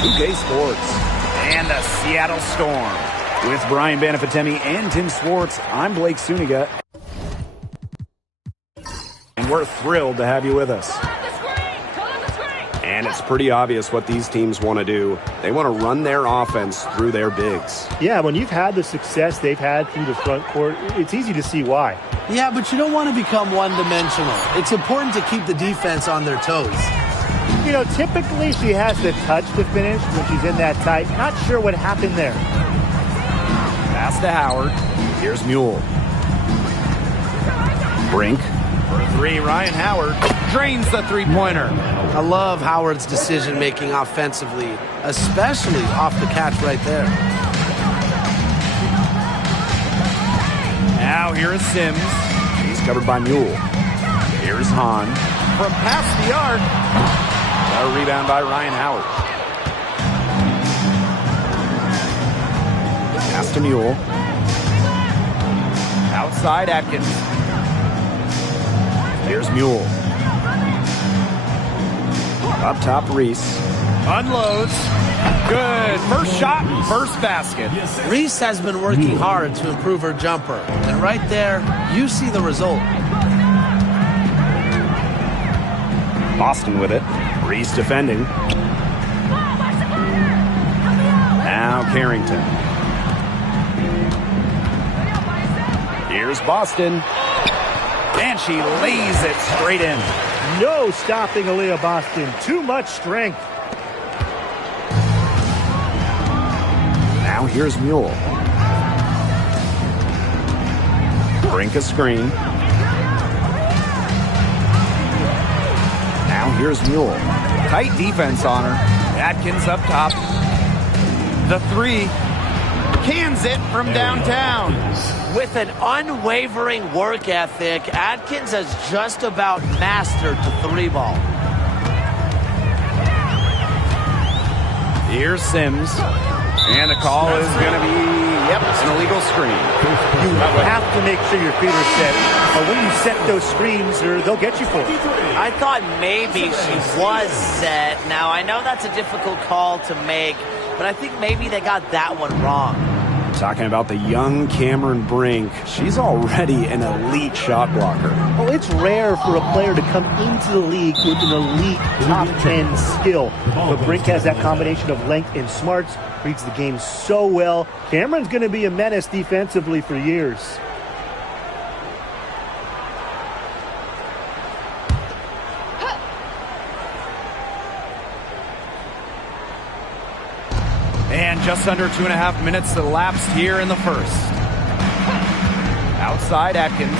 2K Sports and the Seattle Storm. With Brian Banafitemi and Tim Swartz, I'm Blake Suniga. And we're thrilled to have you with us. And it's pretty obvious what these teams want to do. They want to run their offense through their bigs. Yeah, when you've had the success they've had through the front court, it's easy to see why. Yeah, but you don't want to become one-dimensional. It's important to keep the defense on their toes. You know, typically she has the touch to finish when she's in that tight. Not sure what happened there. Pass to Howard. Here's Mule. Brink. For three, Ryan Howard drains the three-pointer. I love Howard's decision-making offensively, especially off the catch right there. Now here is Sims. He's covered by Mule. Here's Hahn. From past the arc. A rebound by Ryan Howard. Pass to Mule. Outside Atkins. Here's Mule. Up top, Reese. Unloads. Good. First shot, first basket. Reese has been working hard to improve her jumper. And right there, you see the result. Boston with it. Reese defending. Now Carrington. Here's Boston. And she lays it straight in. No stopping Aaliyah Boston. Too much strength. Now here's Mule. Brink a screen. Now here's Mule. Tight defense on her. Atkins up top. The three. Cans it from downtown. With an unwavering work ethic, Atkins has just about mastered the three ball. Here's Sims. And the call is going to be, an illegal screen. You have to make sure your feet are set. But when you set those screens, they'll get you for it. I thought maybe she was set. Now, I know that's a difficult call to make, but I think maybe they got that one wrong. Talking about the young Cameron Brink. She's already an elite shot blocker. Well, it's rare for a player to come into the league with an elite top 10 skill. But Brink has that combination of length and smarts, reads the game so well. Cameron's going to be a menace defensively for years. And just under 2.5 minutes elapsed here in the first. Outside Atkins.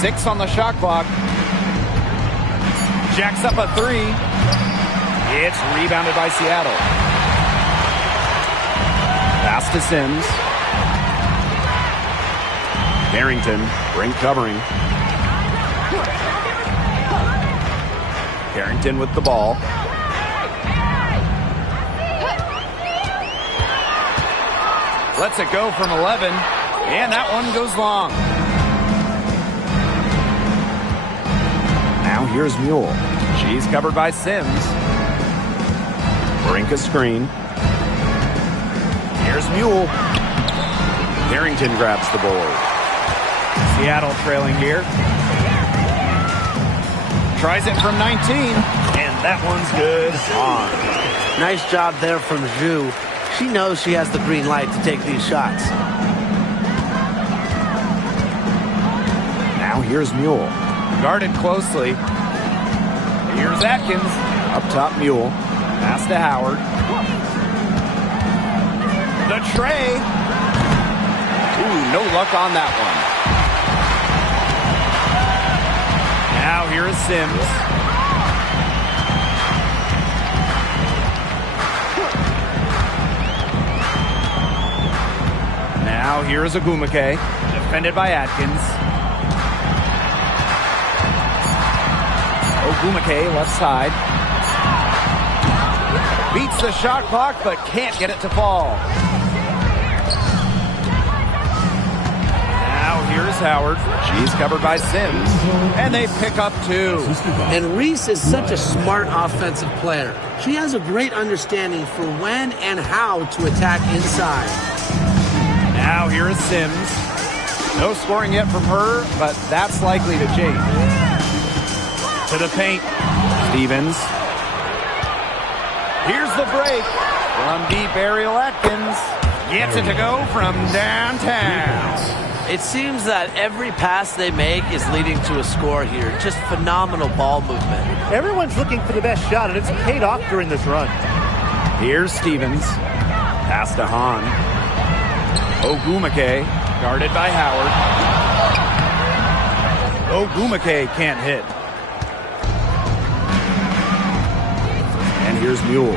6 on the shot clock. Jacks up a three. It's rebounded by Seattle. Pass to Sims. Carrington, Brink covering. Carrington with the ball. Lets it go from 11, and that one goes long. Now here's Mule. She's covered by Sims. Brink a screen. Here's Mule. Carrington grabs the board. Seattle trailing here. Tries it from 19, and that one's good on. Nice job there from Zhu. She knows she has the green light to take these shots. Now here's Mule. Guarded closely. Here's Atkins. Up top, Mule. Pass to Howard. The tray. Ooh, no luck on that one. Now here is Sims. Now here is Ogumake, defended by Atkins. Ogumake left side. Beats the shot clock, but can't get it to fall. Now here's Here's Howard. She's covered by Sims. And they pick up 2. And Reese is such a smart offensive player. She has a great understanding for when and how to attack inside. Now here is Sims. No scoring yet from her, but that's likely to change. To the paint. Stevens. Here's the break. From deep, Ariel Atkins gets it to go from downtown. It seems that every pass they make is leading to a score here. Just phenomenal ball movement. Everyone's looking for the best shot, and it's paid off during this run. Here's Stevens. Pass to Hahn. Ogumake, guarded by Howard. Ogumake can't hit. And here's Mule.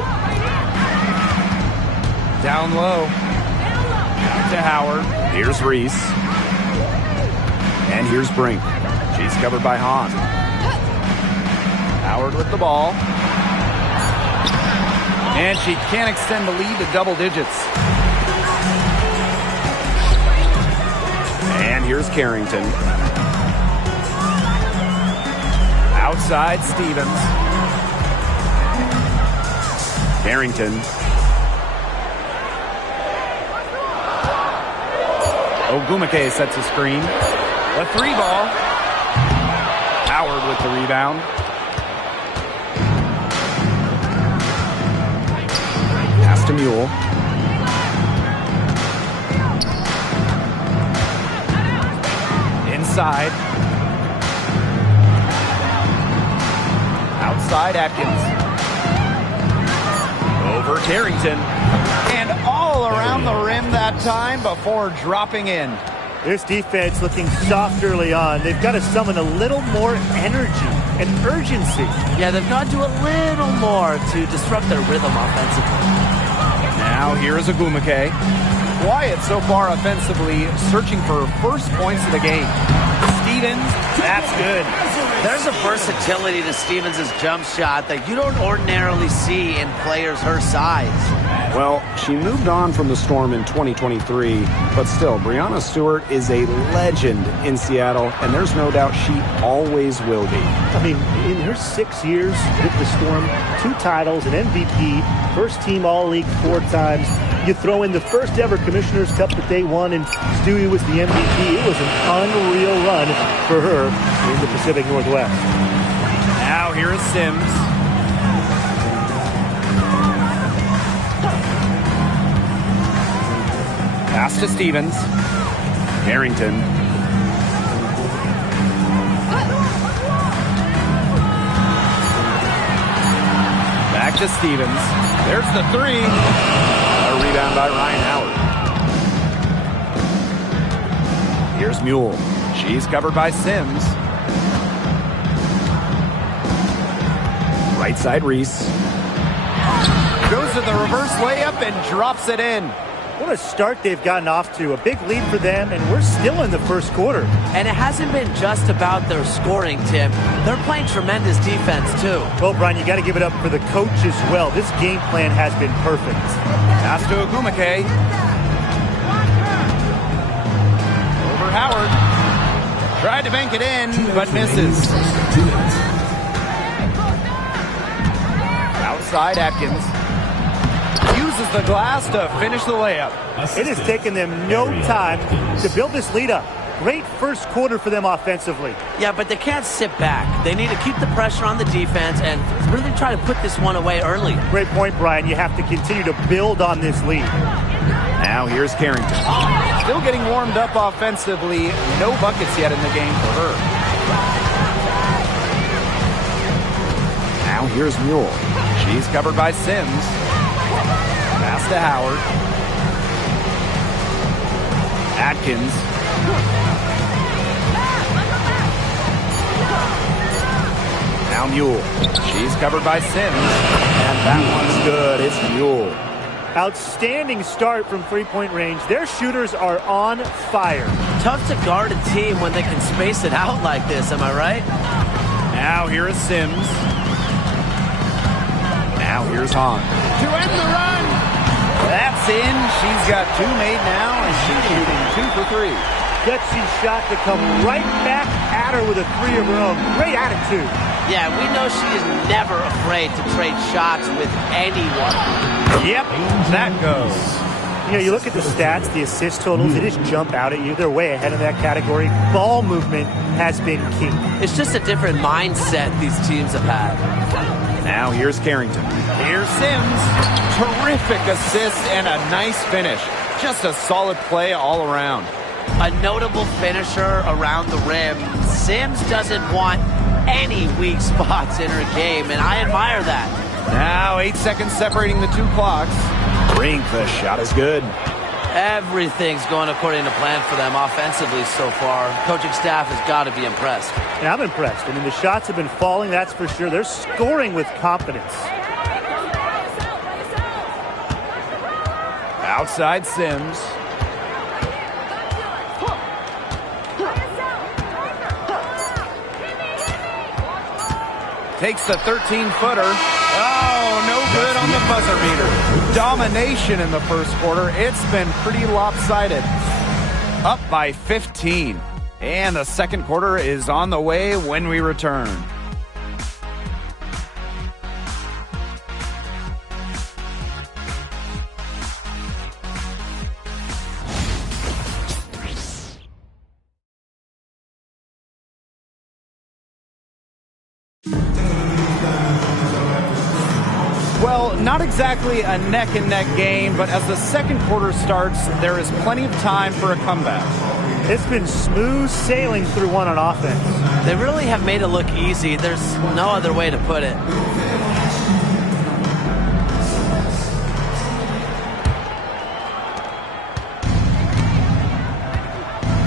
Down low. Down to Howard. Here's Reese. And here's Brink. She's covered by Hahn. Howard with the ball. And she can't extend the lead to double digits. And here's Carrington. Outside Stevens. Carrington. Ogumake sets a screen. A 3 ball. Howard with the rebound. Pass to Mule. Inside. Outside Atkins. Over Carrington. And all around the rim that time before dropping in. This defense looking soft early on. They've got to summon a little more energy and urgency. Yeah, they've got to do a little more to disrupt their rhythm offensively. Now here is Ogumake. Quiet so far offensively, searching for first points of the game. Stevens, that's good. There's a versatility to Stevens' jump shot that you don't ordinarily see in players her size. Well, she moved on from the Storm in 2023, but still, Breanna Stewart is a legend in Seattle, and there's no doubt she always will be. I mean, in her 6 years with the Storm, 2 titles, an MVP, first team All-League 4 times. You throw in the first ever Commissioner's Cup that they won, and Stewie was the MVP. It was an unreal run for her in the Pacific Northwest. Now here is Sims. Pass to Stevens. Harrington. Back to Stevens. There's the 3. A rebound by Ryan Howard. Here's Mule. She's covered by Sims. Right side Reese. Goes to the reverse layup and drops it in. What a start they've gotten off to. A big lead for them, and we're still in the first quarter. And it hasn't been just about their scoring, Tim. They're playing tremendous defense, too. Well, Brian, you got to give it up for the coach as well. This game plan has been perfect. Pass to Ogumake. Over Howard. Tried to bank it in, but misses. Outside Atkins. Uses the glass to finish the layup. It has taken them no time to build this lead up. Great first quarter for them offensively. Yeah, but they can't sit back. They need to keep the pressure on the defense and really try to put this one away early. Great point, Brian. You have to continue to build on this lead. Now here's Carrington. Still getting warmed up offensively. No buckets yet in the game for her. Now here's Mule. She's covered by Sims. Pass to Howard. Atkins. Now Mule. She's covered by Sims. And that one's good. It's Mule. Outstanding start from three-point range. Their shooters are on fire. Tough to guard a team when they can space it out like this, am I right? Now here is Sims. Now here's Hahn. To end the run. That's in. She's got 2 made now, and she's shooting 2 for 3. gutsy shot to come right back at her with a three of her own. Great attitude. Yeah, we know she is never afraid to trade shots with anyone. Yep, that goes. You know, you look at the stats, the assist totals, they just jump out at you. They're way ahead in that category. Ball movement has been key. It's just a different mindset these teams have had. Now here's Carrington. Here's Sims. Terrific assist and a nice finish. Just a solid play all around. A notable finisher around the rim. Sims doesn't want any weak spots in her game, and I admire that. Now 8 seconds separating the two clocks. Brink, the shot is good. Everything's going according to plan for them offensively so far. Coaching staff has got to be impressed. And I'm impressed. I mean, the shots have been falling, that's for sure. They're scoring with confidence. Outside Sims. Takes the 13-footer. Oh, no good on the buzzer beater. Domination in the first quarter. It's been pretty lopsided. Up by 15. And the second quarter is on the way when we return. Well, not exactly a neck-and-neck game, but as the second quarter starts, there is plenty of time for a comeback. It's been smooth sailing through one on offense. They really have made it look easy. There's no other way to put it.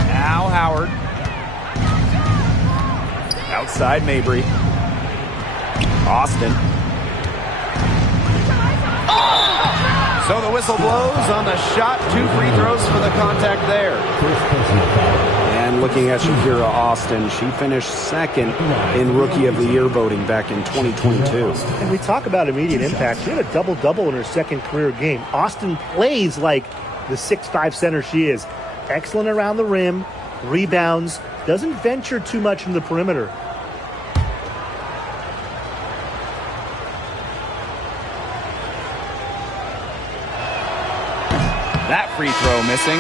Now Howard. Outside Mabry. Austin. So the whistle blows on the shot. 2 free throws for the contact there. And looking at Shakira Austin, she finished second in Rookie of the Year voting back in 2022. And we talk about immediate impact. She had a double-double in her second career game. Austin plays like the 6'5" center she is. Excellent around the rim, rebounds, doesn't venture too much from the perimeter. That free throw missing.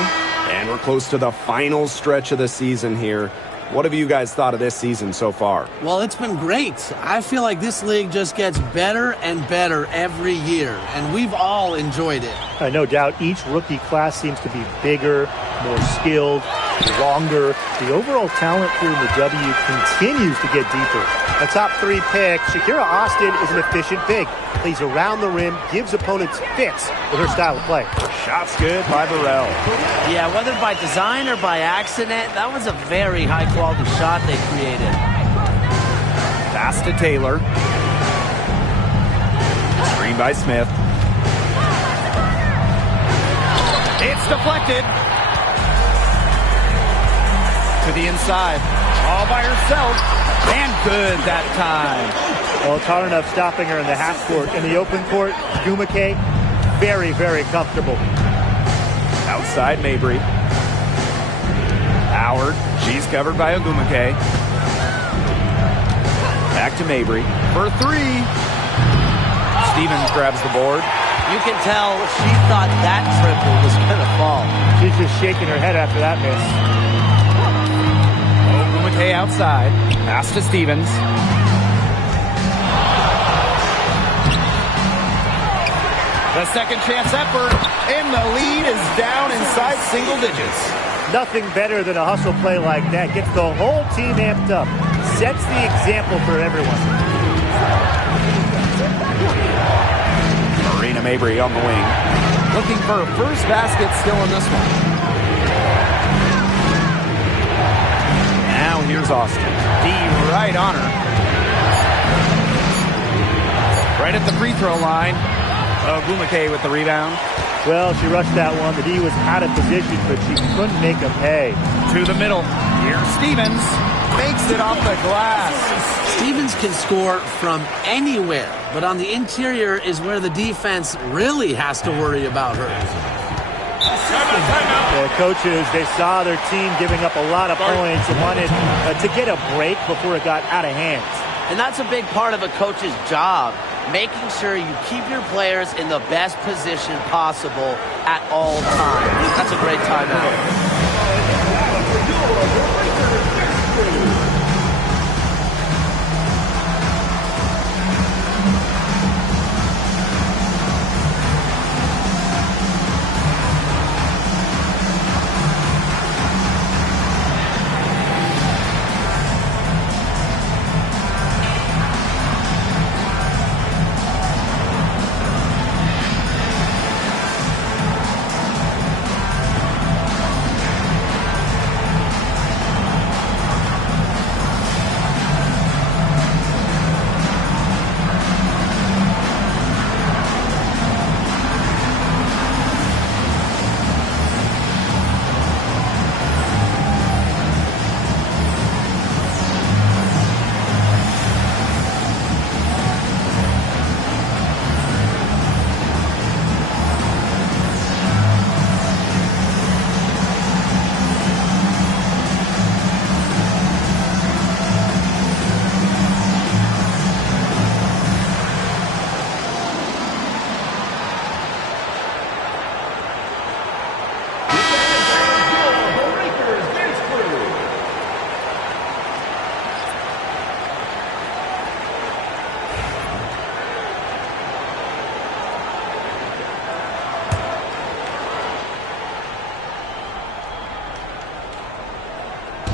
And we're close to the final stretch of the season here. What have you guys thought of this season so far? Well, it's been great. I feel like this league just gets better and better every year, and we've all enjoyed it. No doubt each rookie class seems to be bigger, more skilled, longer. The overall talent here in the W continues to get deeper. A top 3 pick, Shakira Austin is an efficient big. Plays around the rim, gives opponents fits with her style of play. Shots good by Burrell. Yeah, whether by design or by accident, that was a very high-quality shot they created. Pass to Taylor. Screen by Smith. It's deflected. To the inside. All by herself. And good that time. Well, it's hard enough stopping her in the half court. In the open court, Gumake, very, very comfortable. Outside Mabry. Howard. She's covered by Ogumake. Back to Mabry. For 3. Stevens grabs the board. You can tell she thought that triple was going to fall. She's just shaking her head after that miss. Ogumake outside. Pass to Stevens. The second chance effort, and the lead is down inside single digits. Nothing better than a hustle play like that. Gets the whole team amped up. Sets the example for everyone. Marina Mabry on the wing. Looking for a first basket still in this one. Now here's Austin. D right on her. Right at the free throw line. Ogumake with the rebound. Well, she rushed that one. The D was out of position, but she couldn't make a pay. To the middle. Here's Stevens. Makes it off the glass. Stevens can score from anywhere, but on the interior is where the defense really has to worry about her. The coaches, they saw their team giving up a lot of points and wanted to get a break before it got out of hand. And that's a big part of a coach's job, making sure you keep your players in the best position possible at all times. That's a great timeout.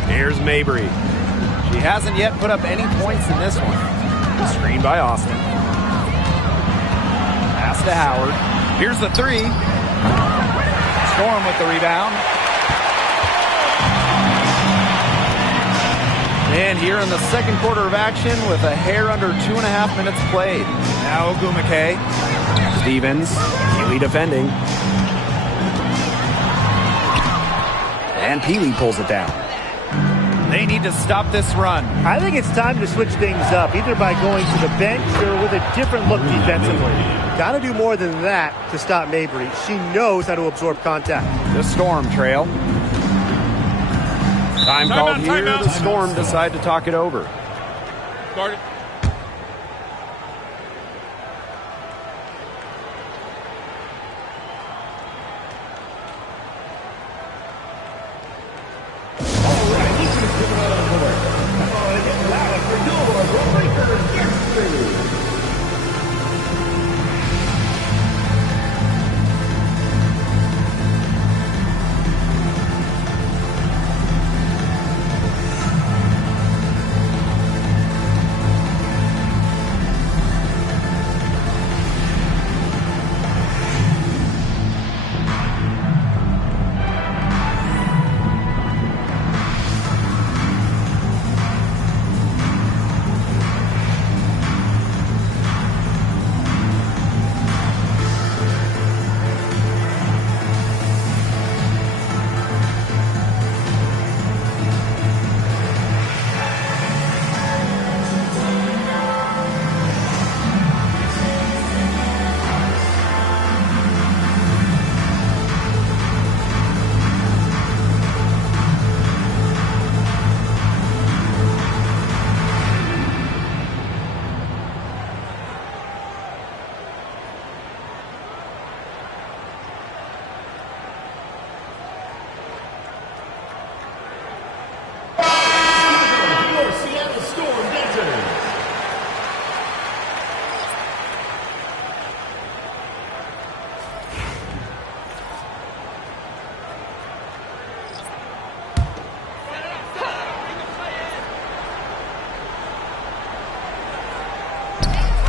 Here's Mabry. She hasn't yet put up any points in this one. Screen by Austin. Pass to Howard. Here's the three. Storm with the rebound. And here in the second quarter of action with a hair under 2.5 minutes played. Now Ogumake. Stevens. Peely defending. And Peely pulls it down. They need to stop this run. I think it's time to switch things up, either by going to the bench or with a different look defensively. Got to do more than that to stop Mabry. She knows how to absorb contact. The Storm trail. Time called here. The Storm decide to talk it over. Guard it.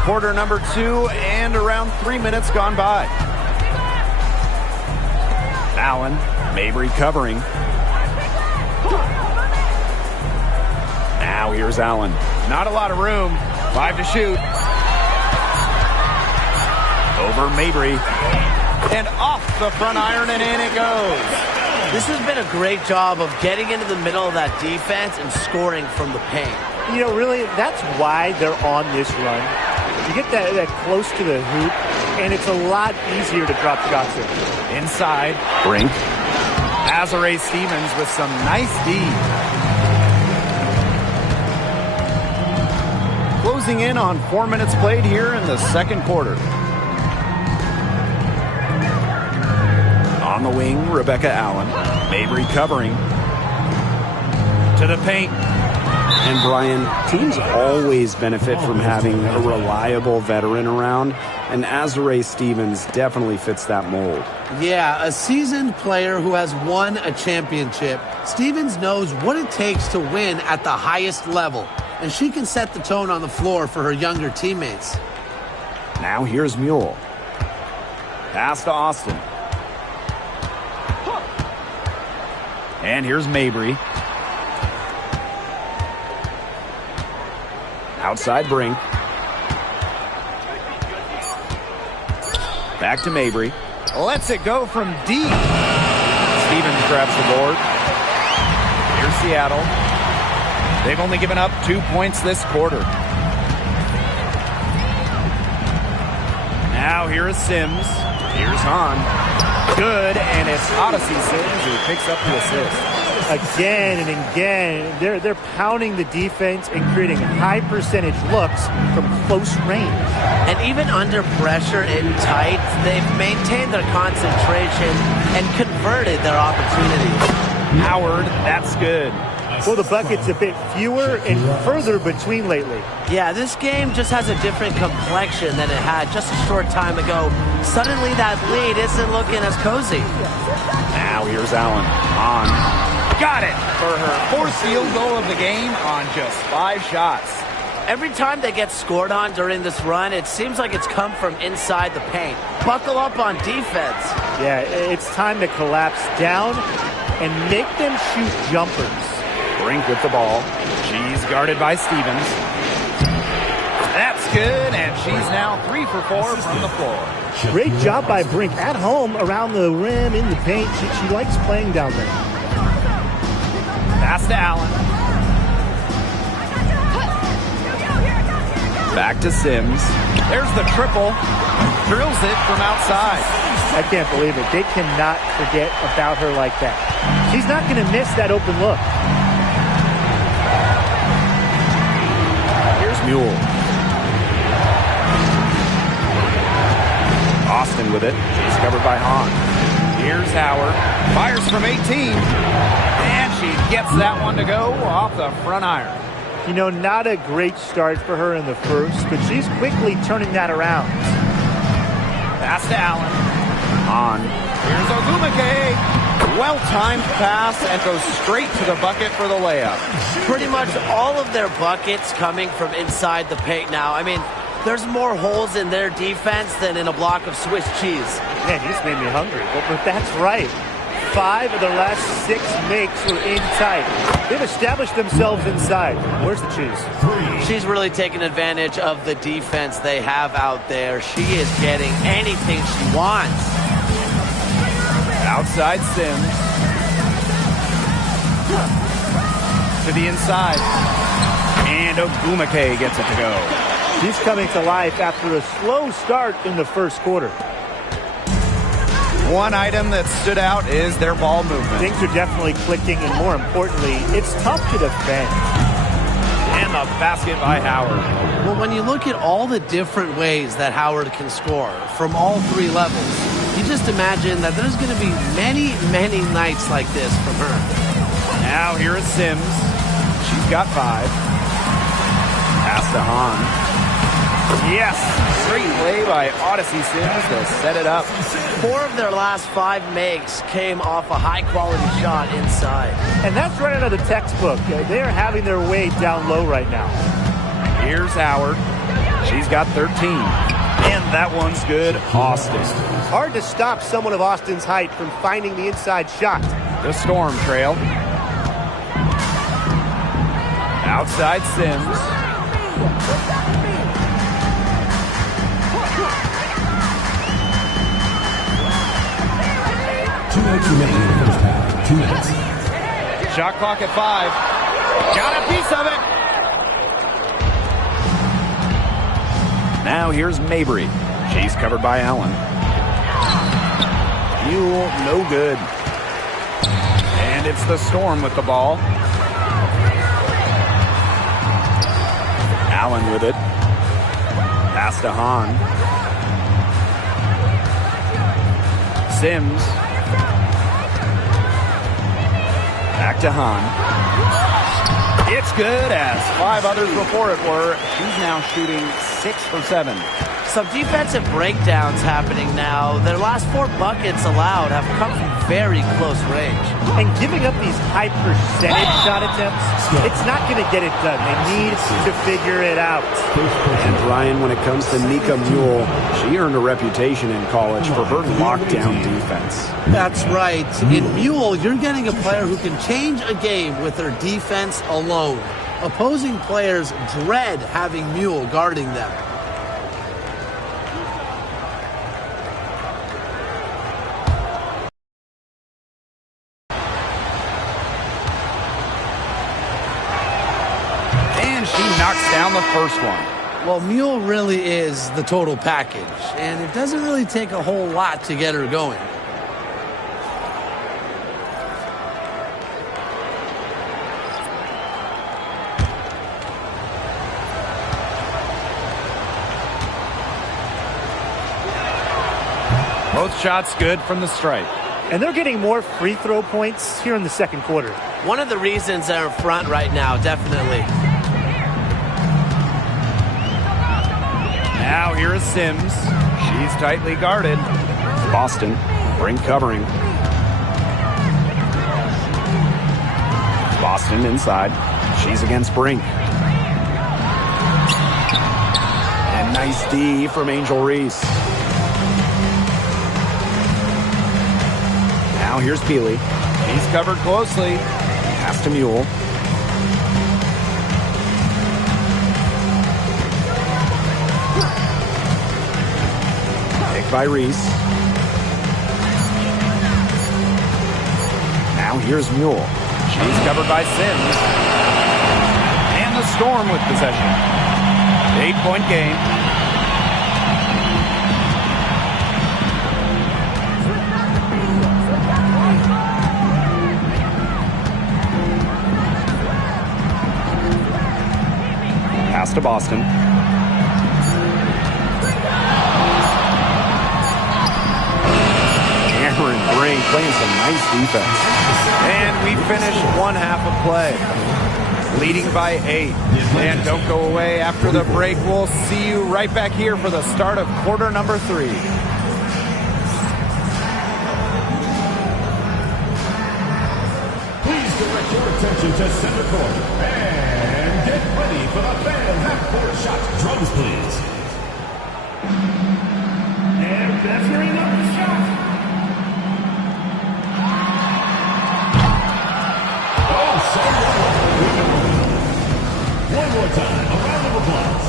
Quarter number 2 and around 3 minutes gone by. Allen. Mabry covering. Now here's Allen. Not a lot of room. 5 to shoot. Over Mabry. And off the front iron, and in it goes. This has been a great job of getting into the middle of that defense and scoring from the paint. You know, really, that's why they're on this run. You get that close to the hoop, and it's a lot easier to drop shots in. Inside, Brink. Azure Stevens with some nice D. Closing in on 4 minutes played here in the second quarter. On the wing, Rebecca Allen. Mabry covering. To the paint. And Brian, teams always benefit from having a reliable veteran around, and Azure Stevens definitely fits that mold. Yeah, a seasoned player who has won a championship. Stevens knows what it takes to win at the highest level, and she can set the tone on the floor for her younger teammates. Now here's Mule. Pass to Austin. And here's Mabry. Outside Brink. Back to Mabry. Lets it go from deep. Stevens grabs the board. Here's Seattle. They've only given up 2 points this quarter. Now here is Sims. Here's Hahn. Good, and it's Odyssey Sims who picks up the assist. Again and again, they're pounding the defense and creating high percentage looks from close range. And even under pressure and tight, they've maintained their concentration and converted their opportunities. Howard, that's good. Well, the bucket's a bit fewer and further between lately. Yeah, this game just has a different complexion than it had just a short time ago. Suddenly that lead isn't looking as cozy. Now here's Allen. On. Got it for her fourth field goal of the game on just 5 shots. Every time they get scored on during this run, it seems like it's come from inside the paint. Buckle up on defense. Yeah, it's time to collapse down and make them shoot jumpers. Brink with the ball. She's guarded by Stevens. That's good, and she's now 3 for 4 from the floor. Great job by Brink at home around the rim in the paint. She likes playing down there. Pass to Allen. Back to Sims. There's the triple. Drills it from outside. I can't believe it. They cannot forget about her like that. She's not going to miss that open look. Here's Mule. Austin with it. She's covered by Hahn. Here's Howard. Fires from 18. And she gets that one to go off the front iron. You know, not a great start for her in the first, but she's quickly turning that around. Pass to Allen. On. Here's Ogumake. Well-timed pass and goes straight to the bucket for the layup. Pretty much all of their buckets coming from inside the paint now. I mean, there's more holes in their defense than in a block of Swiss cheese. Man, you just made me hungry. But that's right. 5 of their last 6 makes were inside. They've established themselves inside. Where's the cheese? She's really taking advantage of the defense they have out there. She is getting anything she wants. Outside Sims. To the inside. And Ogumake gets it to go. She's coming to life after a slow start in the first quarter. One item that stood out is their ball movement. Things are definitely clicking, and more importantly, it's tough to defend. And the basket by Howard. Well, when you look at all the different ways that Howard can score from all 3 levels, you just imagine that there's going to be many, many nights like this from her. Now here is Sims. She's got 5. Pass to Hahn. Yes, great play by Odyssey Sims to set it up. 4 of their last 5 makes came off a high-quality shot inside. And that's right out of the textbook. They are having their way down low right now. Here's Howard. She's got 13. And that one's good. Austin. Hard to stop someone of Austin's height from finding the inside shot. The Storm trail. Outside Sims. Remaining in the first half. 2 minutes. Shot clock at 5. Got a piece of it. Now here's Mabry. She's covered by Allen. Mule, no good. And it's the Storm with the ball. Allen with it. Pass to Hahn. Sims. Back to Hahn. It's good, as 5 others before it were. She's now shooting 6 for 7. Some defensive breakdowns happening now. Their last 4 buckets allowed have come from very close range. And giving up these high percentage shot attempts, it's not going to get it done. They need to figure it out. And Ryan, when it comes to Nika Mule, she earned a reputation in college for her lockdown defense. That's right. In Mule, you're getting a player who can change a game with their defense alone. Opposing players dread having Mule guarding them. Knocks down the first one. Well, Mule really is the total package, and it doesn't really take a whole lot to get her going. Both shots good from the stripe. And they're getting more free throw points here in the second quarter. One of the reasons they're in front right now, definitely. Now here is Sims. She's tightly guarded. Boston, Brink covering. Boston inside. She's against Brink. And nice D from Angel Reese. Now here's Peely. He's covered closely. Pass to Mule. By Reese. Now here's Mule. She's covered by Sims. And the Storm with possession. 8-point game. Pass to Boston. Brink playing some nice defense. And we finished one half of play. Leading by 8. And don't go away after the break. We'll see you right back here for the start of quarter number 3. Please direct your attention to center court. And get ready for the fan half-court shot. Drums, please. And that's hearing up the shot. One more time, a round of applause.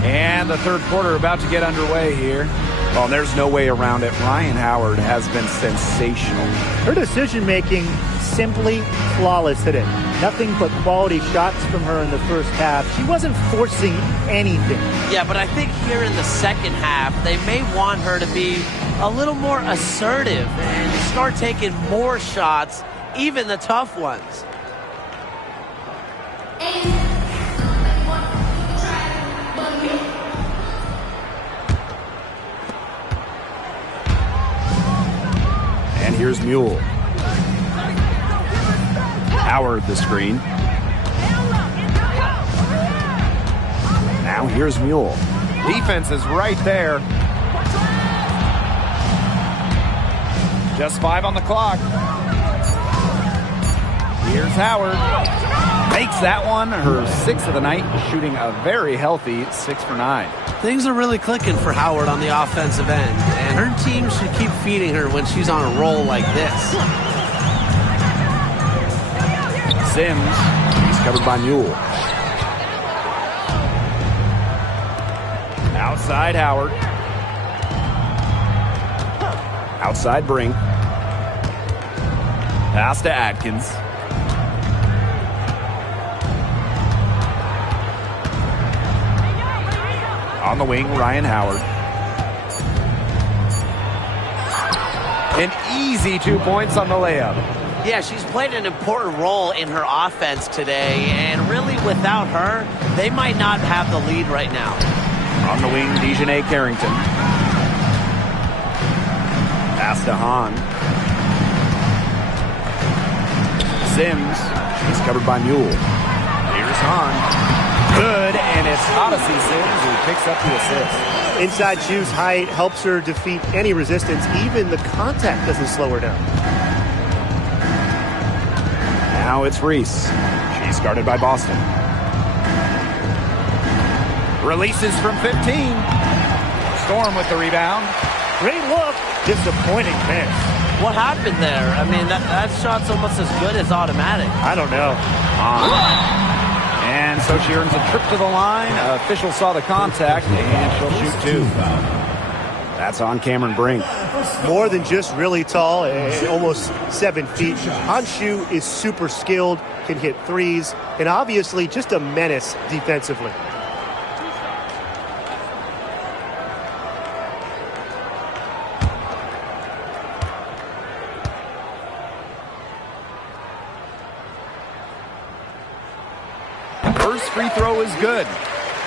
And the third quarter about to get underway here. Well, there's no way around it. Ryan Howard has been sensational. Her decision-making simply flawless today. Nothing but quality shots from her in the first half. She wasn't forcing anything. Yeah, but I think here in the second half, they may want her to be a little more assertive and start taking more shots, even the tough ones. here's Mule. Howard the screen. Now here's Mule. Defense is right there. Just 5 on the clock. Here's Howard. Makes that one her 6th of the night, shooting a very healthy 6 for 9. Things are really clicking for Howard on the offensive end, and her team should keep feeding her when she's on a roll like this. Sims. He's covered by Mule. Outside Howard. Outside Brink. Pass to Atkins. On the wing, Ryan Howard. An easy 2 points on the layup. Yeah, she's played an important role in her offense today, and really without her, they might not have the lead right now. On the wing, Dejanay Carrington. Pass to Hahn. Sims. He's covered by Mule. Here's Hahn. Good, and it's Odyssey Sims who picks up the assist. Inside shoes height helps her defeat any resistance. Even the contact doesn't slow her down. Now it's Reese. She's guarded by Boston. Releases from 15. Storm with the rebound. Great look. Disappointing miss. What happened there? I mean, that shot's almost as good as automatic. I don't know. And so she earns a trip to the line. Official saw the contact, and she'll shoot 2. That's on Cameron Brink. More than just really tall, almost 7 feet. Hanshu is super skilled, can hit threes, and obviously just a menace defensively. First free throw is good.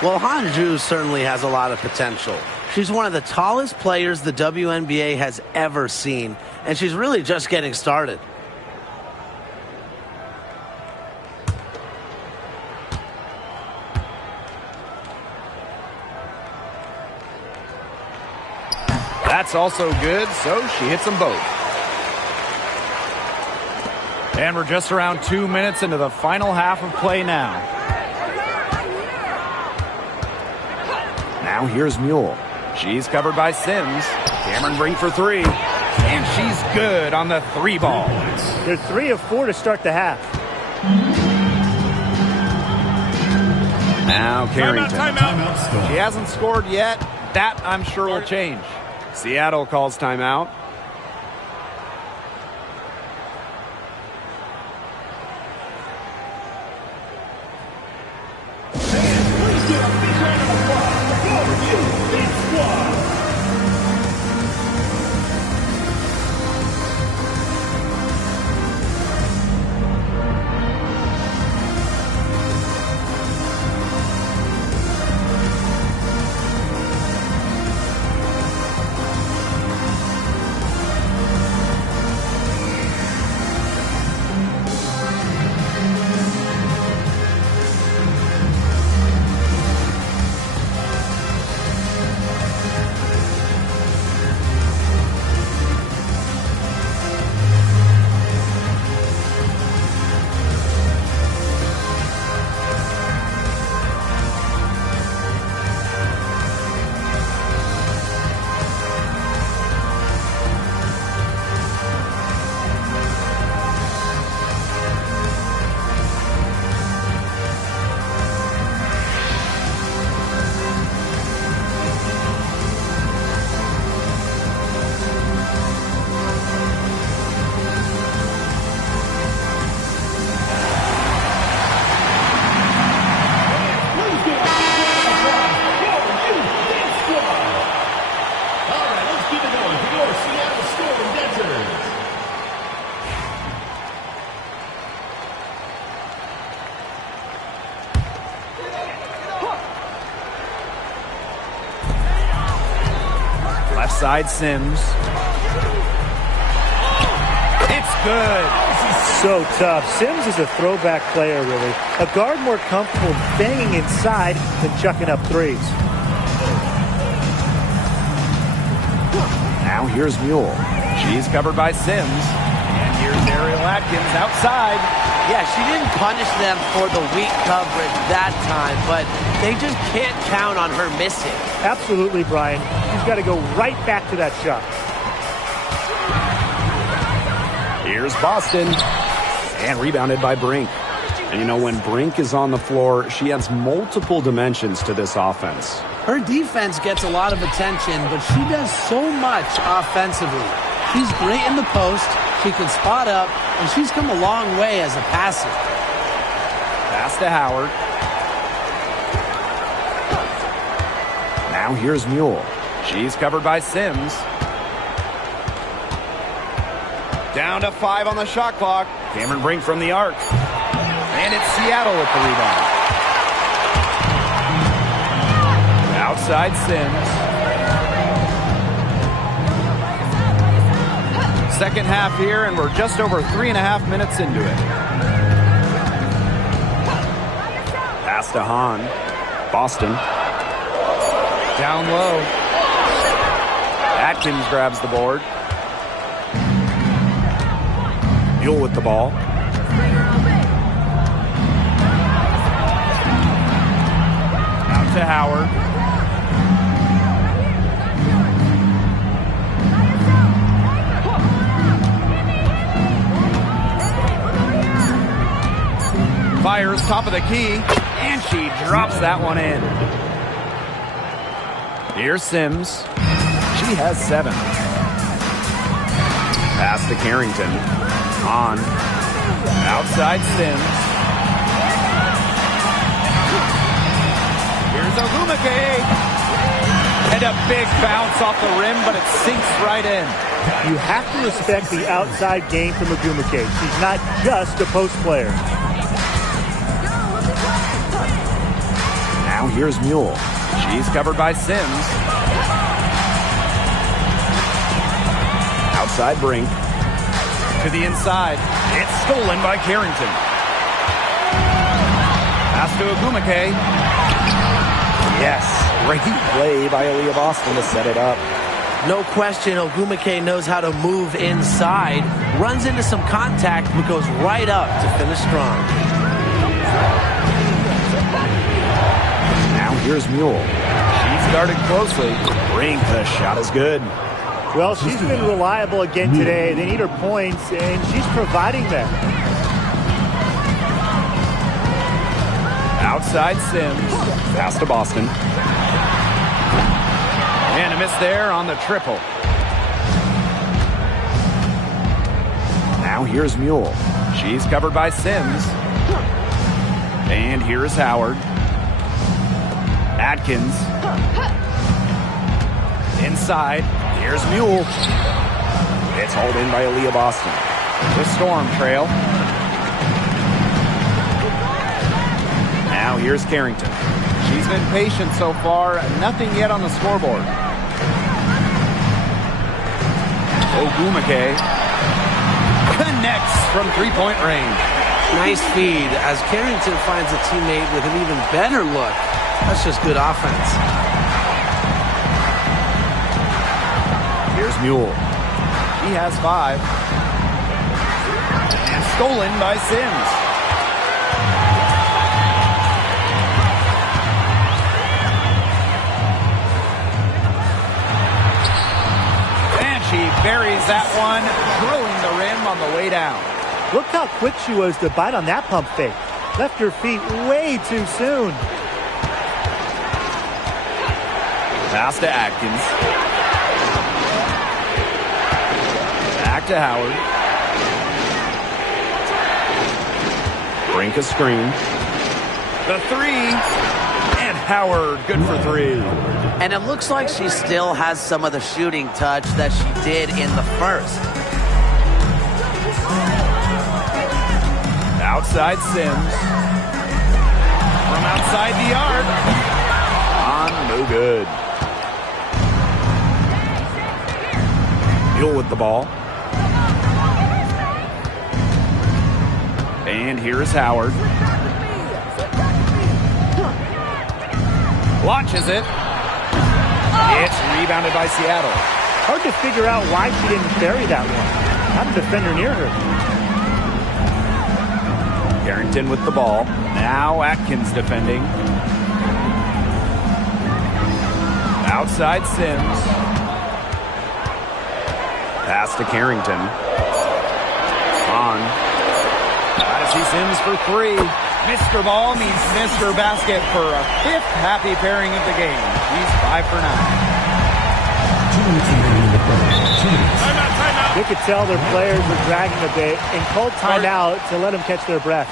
Well, Hanju certainly has a lot of potential. She's one of the tallest players the WNBA has ever seen, and she's really just getting started. That's also good, so she hits them both. And we're just around 2 minutes into the final half of play now. Now here's Mule. She's covered by Sims. Cameron Brink for 3. And she's good on the 3 ball. They're 3 of 4 to start the half. Now Carrington. Timeout. She hasn't scored yet. That, I'm sure, will change. Seattle calls timeout. Left side Sims. good. So tough. Sims is a throwback player, really. A guard more comfortable banging inside than chucking up threes. Now here's Mule. She's covered by Sims. And here's Ariel Atkins outside. Yeah, she didn't punish them for the weak coverage that time, but they just can't count on her missing. Absolutely, Brian. She's got to go right back to that shot. Here's Boston. And rebounded by Brink. And you know, when Brink is on the floor, she adds multiple dimensions to this offense. Her defense gets a lot of attention, but she does so much offensively. She's great in the post, she can spot up, and she's come a long way as a passer. Pass to Howard. Now here's Mule. She's covered by Sims. Down to 5 on the shot clock. Cameron Brink from the arc. And it's Seattle with the rebound. Outside Sims. Second half here, and we're just over 3.5 minutes into it. Pass to Hahn. Boston. Down low. Atkins grabs the board. Mule with the ball. Out to Howard. Fires top of the key, and she drops that one in. Here's Sims. She has 7. Pass to Carrington. On. Outside Sims. Here's Ogumake. And a big bounce off the rim, but it sinks right in. You have to respect the outside game from Ogumake. She's not just a post player. Now here's Mule. She's covered by Sims. Outside Brink. To the inside. It's stolen by Carrington. Pass to Ogumake. Yes. Great play by Aaliyah Boston to set it up. No question, Ogumake knows how to move inside, runs into some contact, but goes right up to finish strong. Now here's Mule. She's guarded closely. Brink, the shot is good. Well, she's been reliable again today. They need her points, and she's providing them. Outside Sims. Pass to Boston. And a miss there on the triple. Now here's Mule. She's covered by Sims. And here's Howard. Atkins. Inside. Here's Mule. It's hauled in by Aaliyah Boston. The Storm trail. Now here's Carrington. She's been patient so far. Nothing yet on the scoreboard. Ogumake connects from three-point range. Nice feed as Carrington finds a teammate with an even better look. That's just good offense. Here's Mule. He has 5. And stolen by Sims. And she buries that one, drilling the rim on the way down. Look how quick she was to bite on that pump fake. Left her feet way too soon. Pass to Atkins. Back to Howard. Brink a screen. The 3. And Howard, good for 3. And it looks like she still has some of the shooting touch that she did in the first. Outside Sims. From outside the arc. On, no good. Mule with the ball. And here's Howard. Launches it. It's rebounded by Seattle. Hard to figure out why she didn't bury that one. Not a defender near her. Carrington with the ball. Now Atkins defending. Outside Sims. Pass to Carrington. On. Got to see Sims for three. Mr. Ball means Mr. Basket for a fifth happy pairing of the game. He's 5 for 9. You could tell their players were dragging a bit and called timeout to let them catch their breath.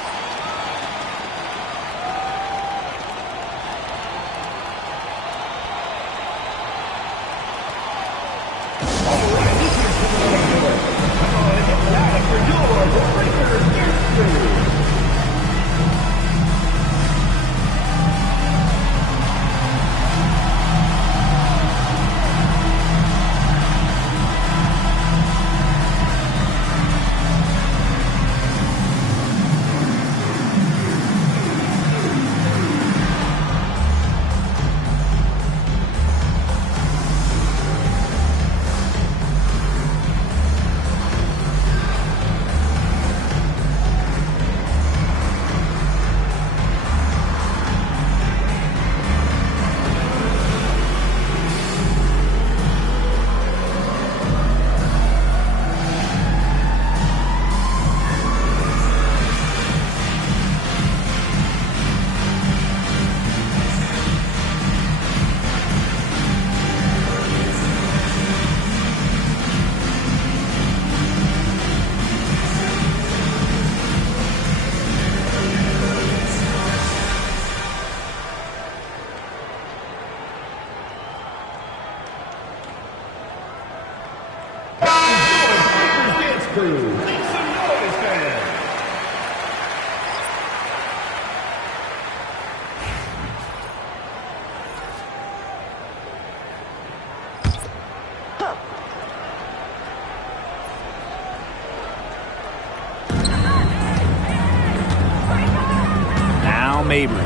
Mabry.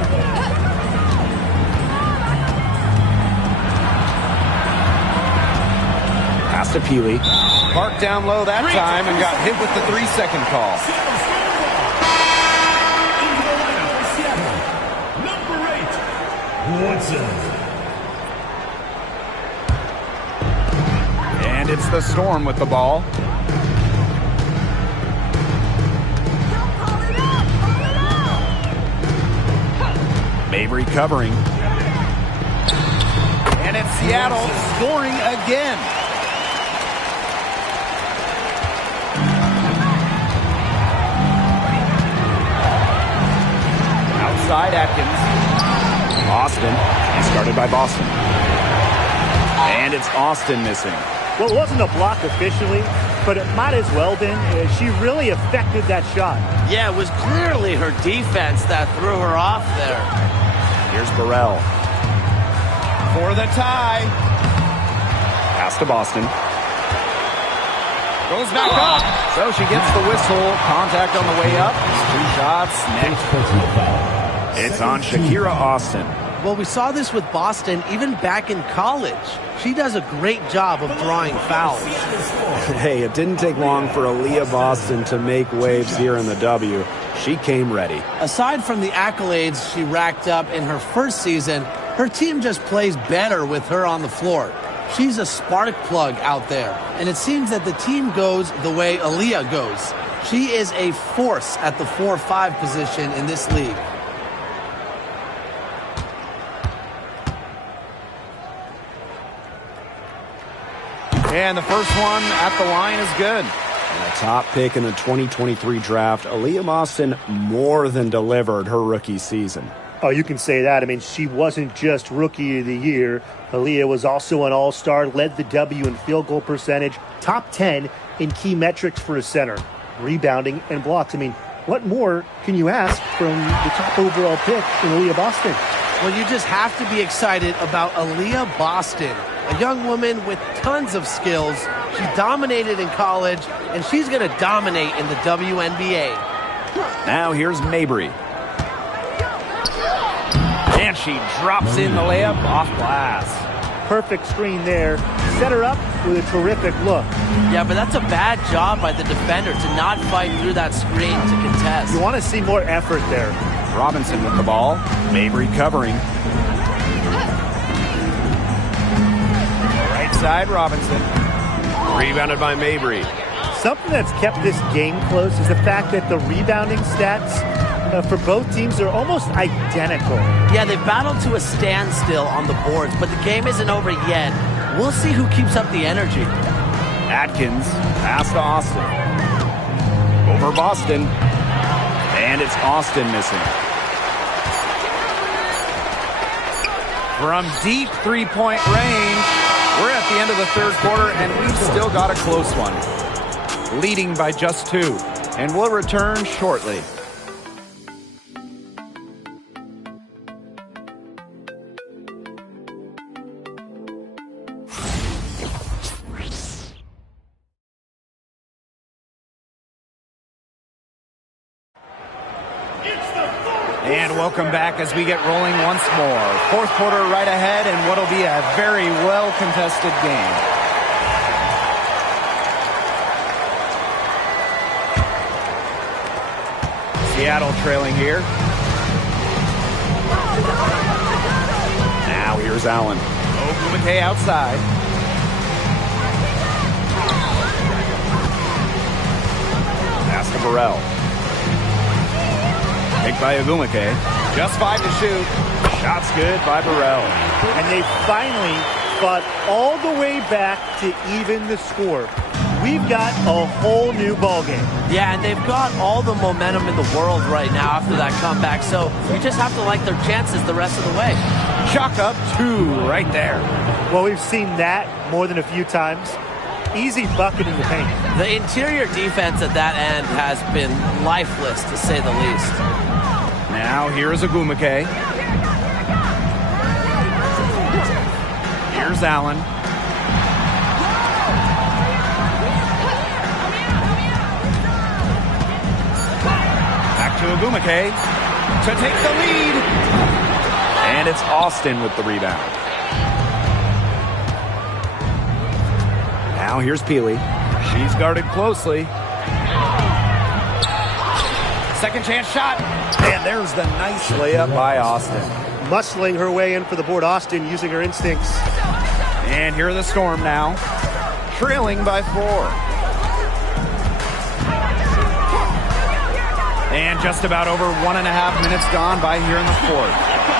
Pass to Peely. Parked down low that time and got hit with the 3-second call. And it's the Storm with the ball. Mabry covering. And it's Seattle scoring again. Outside Atkins. Austin. Started by Boston. And it's Austin missing. Well, it wasn't a block officially, but it might as well been. She really affected that shot. Yeah, it was clearly her defense that threw her off there. Here's Burrell. For the tie. Pass to Boston. Goes back up. So she gets the whistle. Contact on the way up. 2 shots next. It's on Shakira Austin. Well, we saw this with Boston even back in college. She does a great job of drawing fouls. Hey, it didn't take long for Aaliyah Boston to make waves here in the W. She came ready. Aside from the accolades she racked up in her first season, her team just plays better with her on the floor. She's a spark plug out there, and it seems that the team goes the way Aaliyah goes. She is a force at the 4-5 position in this league. And the first one at the line is good. And a top pick in the 2023 draft, Aaliyah Boston more than delivered her rookie season. Oh, you can say that. I mean, she wasn't just Rookie of the Year. Aaliyah was also an All-Star, led the W in field goal percentage, top 10 in key metrics for a center, rebounding and blocks. I mean, what more can you ask from the top overall pick in Aaliyah Boston? Well, you just have to be excited about Aaliyah Boston, a young woman with tons of skills. She dominated in college, and she's going to dominate in the WNBA. Now here's Mabry. And she drops in the layup off glass. Perfect screen there. Set her up with a terrific look. Yeah, but that's a bad job by the defender to not fight through that screen to contest. You want to see more effort there. Robinson with the ball. Mabry covering. Right side, Robinson. Rebounded by Mabry. Something that's kept this game close is the fact that the rebounding stats for both teams are almost identical. Yeah, they battled to a standstill on the boards, but the game isn't over yet. We'll see who keeps up the energy. Atkins, pass to Austin. Over Boston. And it's Austin missing. From deep three-point range, we're at the end of the third quarter, and we've still got a close one. Leading by just 2. And we'll return shortly. And welcome back as we get rolling once more. Fourth quarter right ahead, and what'll be a very well-contested game. Seattle trailing here. Now here's Allen. Ogumake outside. Pass to Burrell. Picked by Ogumake. Just 5 to shoot. Shots good by Burrell. And they finally fought all the way back to even the score. We've got a whole new ballgame. Yeah, and they've got all the momentum in the world right now after that comeback, so you just have to like their chances the rest of the way. Chalk up 2 right there. Well, we've seen that more than a few times. Easy bucket in the paint. The interior defense at that end has been lifeless, to say the least. Now here's Ogumake. Here's Allen. Back to Ogumake to take the lead. And it's Austin with the rebound. Now here's Peely. She's guarded closely. Second chance shot. And there's the nice layup by Austin. Muscling her way in for the board. Austin using her instincts. And here are the Storm now. Trailing by 4. And just about over 1.5 minutes gone by here in the fourth.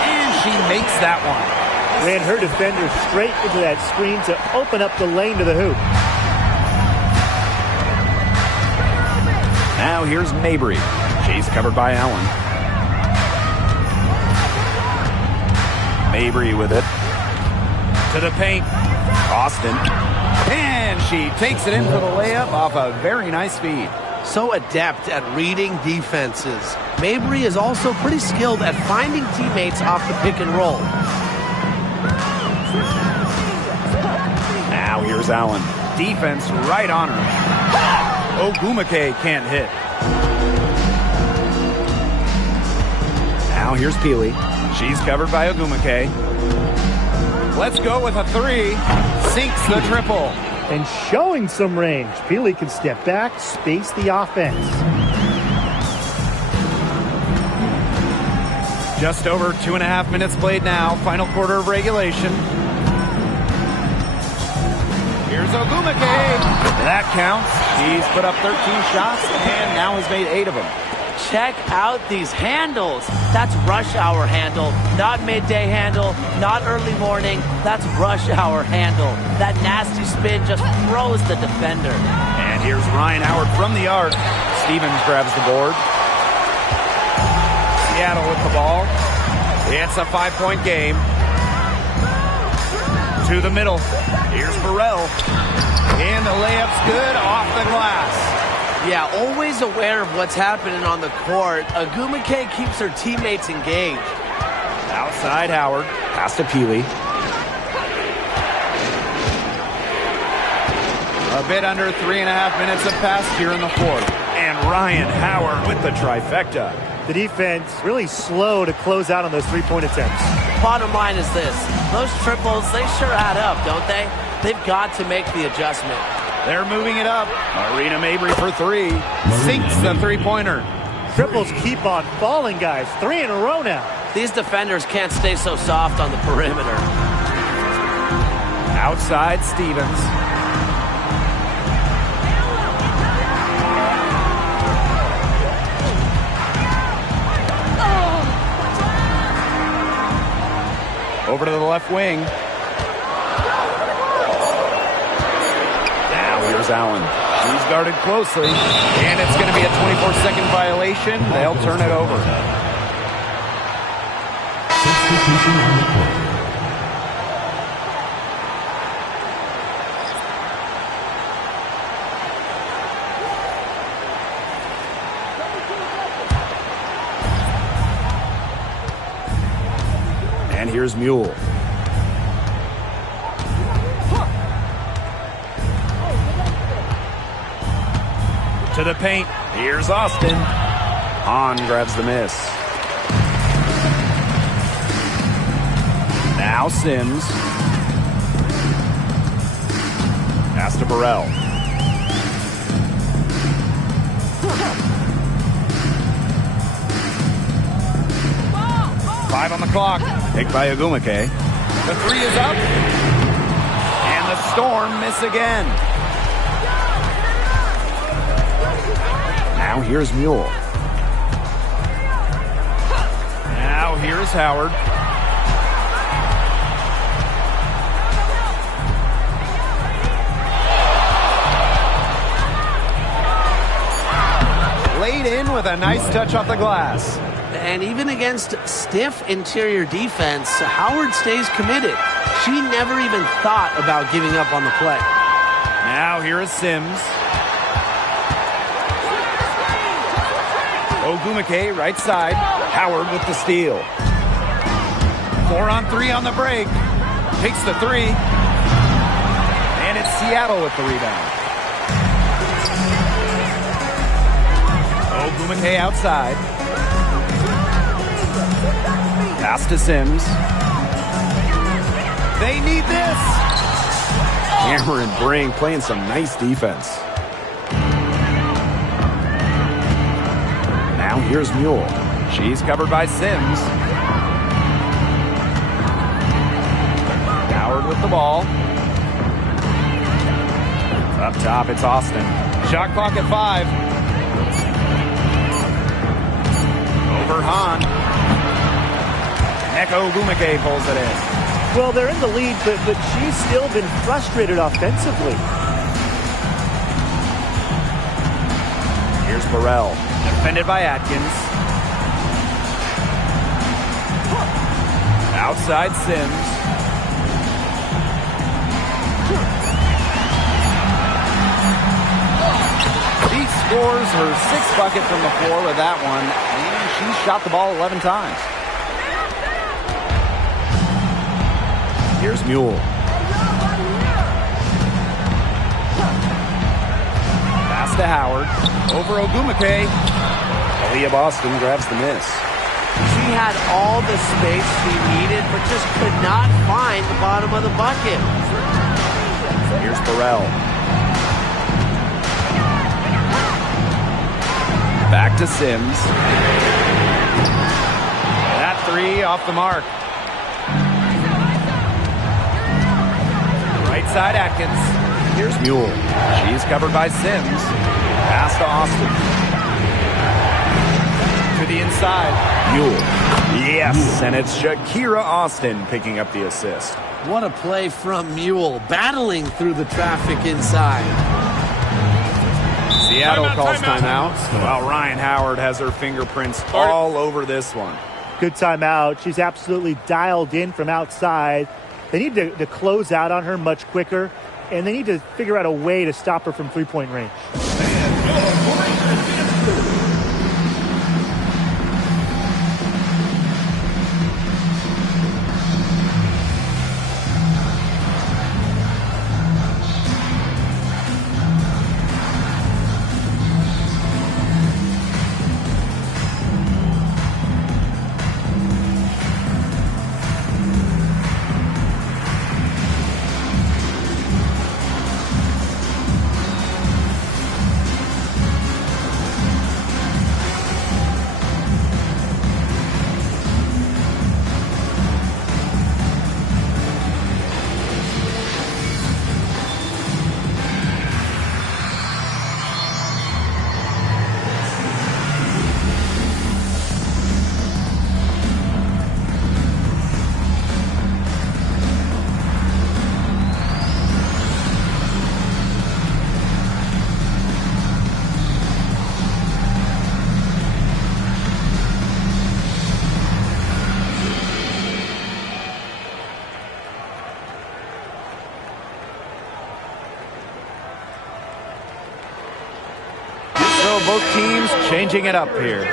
And she makes that one. Ran her defender straight into that screen to open up the lane to the hoop. Now here's Mabry. She's covered by Allen. Mabry with it. To the paint. Austin. And she takes it in for the layup off a very nice feed. So adept at reading defenses. Mabry is also pretty skilled at finding teammates off the pick and roll. Now here's Allen. Defense right on her. Ogumake can't hit. Now here's Peely. She's covered by Ogumake. Let's go with a 3. Sinks the triple. And showing some range. Peely can step back, space the offense. Just over 2.5 minutes played now. Final quarter of regulation. Here's Ogumake. That counts. She's put up 13 shots and now has made 8 of them. Check out these handles. That's rush hour handle, not midday handle, not early morning. That's rush hour handle. That nasty spin just throws the defender. And here's Ryan Howard from the arc. Stevens grabs the board. Seattle with the ball. It's a 5-point game. To the middle. Here's Burrell. And the layup's good off the glass. Yeah, always aware of what's happening on the court. Ogumake keeps her teammates engaged. Outside Howard. Pass to Peely. A bit under 3.5 minutes have passed here in the fourth. And Ryan Howard with the trifecta. The defense really slow to close out on those three-point attempts. Bottom line is this. Those triples, they sure add up, don't they? They've got to make the adjustment. They're moving it up. Marina Mabry for three. Sinks the three-pointer. Triples keep on falling, guys. 3 in a row now. These defenders can't stay so soft on the perimeter. Outside Stevens. Over to the left wing. Now here's Allen. He's guarded closely. And it's going to be a 24-second violation. They'll turn it over. Substitution on the court. And here's Mule. To the paint. Here's Austin. Hahn grabs the miss. Now Sims. Pass to Burrell. Five on the clock. Picked by Ogumake. The three is up. And the Storm miss again. Now here's Mule. Now here's Howard. Laid in with a nice touch off the glass. And even against stiff interior defense, Howard stays committed. She never even thought about giving up on the play. Now here is Sims. Ogumake right side. Howard with the steal. 4-on-3 on the break. Takes the three. And it's Seattle with the rebound. Ogumake outside. Pass to Sims. They need this. Cameron Brink playing some nice defense. Now here's Mule. She's covered by Sims. Howard with the ball. Up top, it's Austin. Shot clock at 5. Over Hahn. Neko Ogumake pulls it in. Well, they're in the lead, but she's still been frustrated offensively. Here's Burrell. Defended by Atkins. Outside Sims. She scores her 6th bucket from the floor with that one, and she's shot the ball 11 times. Here's Mule. Pass to Howard. Over Ogumake. Aaliyah Boston grabs the miss. She had all the space she needed, but just could not find the bottom of the bucket. Here's Burrell. Back to Sims. That three off the mark. Right side Atkins. Here's Mule. She's covered by Sims. Pass to Austin. To the inside. Mule. Yes, and it's Shakira Austin picking up the assist. What a play from Mule, battling through the traffic inside. Seattle calls timeout. Well, Ryan Howard has her fingerprints all over this one. Good timeout. She's absolutely dialed in from outside. They need to close out on her much quicker, and they need to figure out a way to stop her from three-point range. Both teams changing it up here.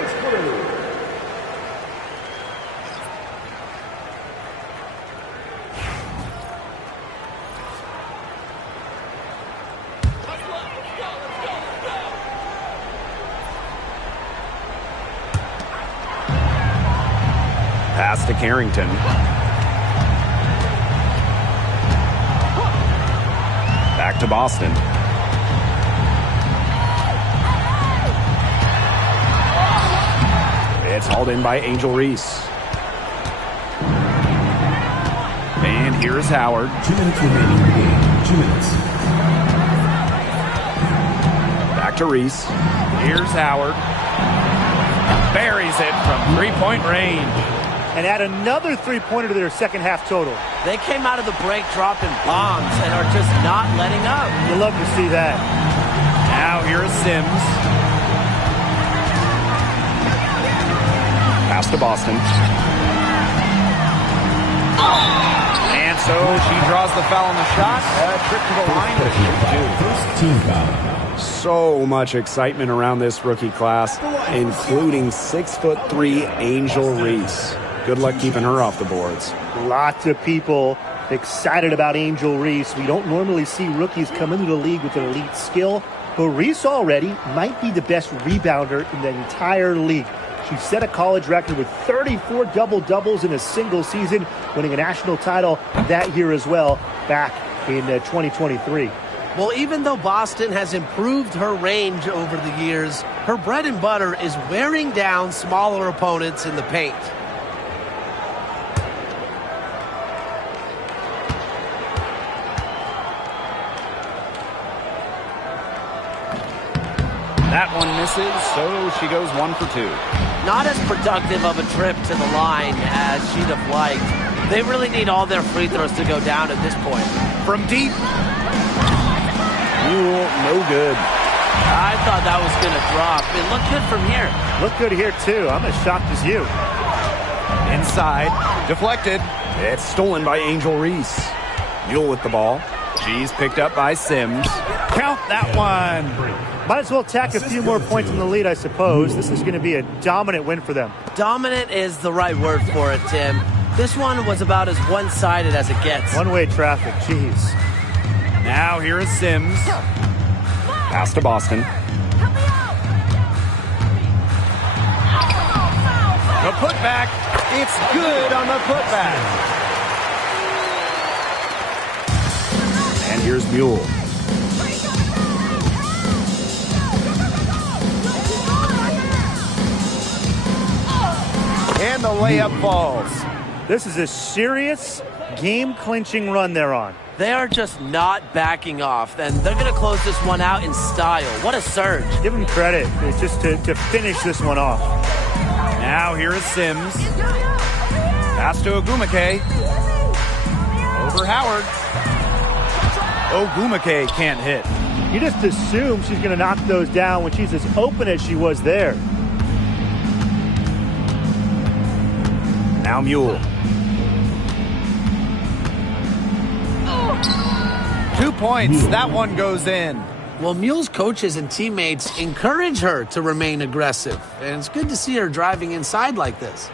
Pass to Carrington. Back to Boston. It's hauled in by Angel Reese. And here's Howard. 2 minutes remaining in the game. 2 minutes. Back to Reese. Here's Howard. Buries it from three-point range. And add another three-pointer to their second half total. They came out of the break dropping bombs and are just not letting up. You love to see that. Now here's Sims. Pass to Boston. And so she draws the foul on the shot. A trip to the line to shoot two. First team foul. So much excitement around this rookie class, including 6'3" Angel Reese. Good luck keeping her off the boards. Lots of people excited about Angel Reese. We don't normally see rookies come into the league with an elite skill, but Reese already might be the best rebounder in the entire league. She set a college record with 34 double-doubles in a single season, winning a national title that year as well, back in 2023. Well, even though Boston has improved her range over the years, her bread and butter is wearing down smaller opponents in the paint. That one misses, so she goes 1 for 2. Not as productive of a trip to the line as she'd have liked. They really need all their free throws to go down at this point. From deep. Mule, no good. I thought that was going to drop. It looked good from here. Look good here, too. I'm as shocked as you. Inside. Deflected. It's stolen by Angel Reese. Mule with the ball. She's picked up by Sims. Count that one. Might as well tack a few more points in the lead, I suppose. This is going to be a dominant win for them. Dominant is the right word for it, Tim. This one was about as one-sided as it gets. One-way traffic, jeez. Now here is Sims. Pass to Boston. The putback. It's good on the putback. And here's Mule. And the layup falls. This is a serious game-clinching run they're on. They are just not backing off, and they're going to close this one out in style. What a surge. Give them credit. It's just to finish this one off. Now here is Sims. Pass to Ogumake. Over Howard. Ogumake can't hit. You just assume she's going to knock those down when she's as open as she was there. Now Mule. 2 points. That one goes in. Well, Mule's coaches and teammates encourage her to remain aggressive, and it's good to see her driving inside like this.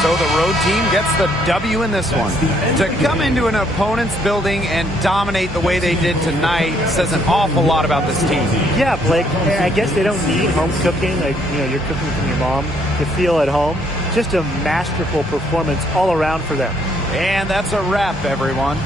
So the road team gets the W in this one. To come into an opponent's building and dominate the way they did tonight says an awful lot about this team. Yeah, Blake, I guess they don't need home cooking, like, you're cooking from your mom, to feel at home. Just a masterful performance all around for them. And that's a wrap, everyone.